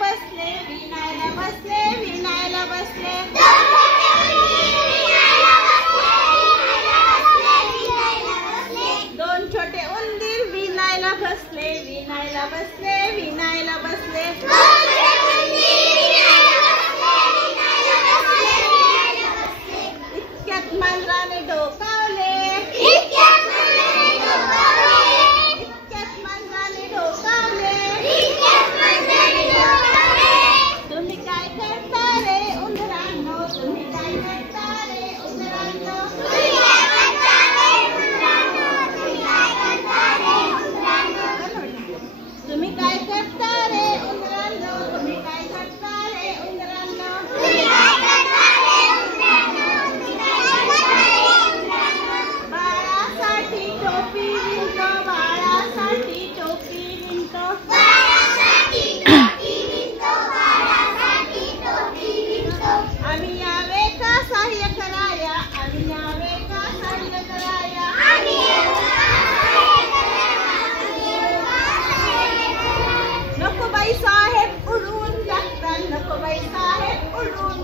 बसले, विणायला बसले, विणायला बसले. दोन छोटे उंदीर विणायला बसले, विणायला बसले, विणायला बसले. इतक्यात मांजराने डोकावले, इतक्यात मांजराने डोकावले. तुम्ही काय करता रे उंदरांनो, तुम्ही काय करता रे उंदरांनो. तुम्ही काय करता रे उंदरांनो, तुम्ही काय करता रे उंदरांनो. बाळासाठी टोपी विणतो, बाळासाठी टोपी विणतो. आम्ही यावे का सहाय्य कराया, आम्ही यावे का सहाय्य कराया. नको बाई साहेब उडून टाकतात, नको बाई साहेब उडून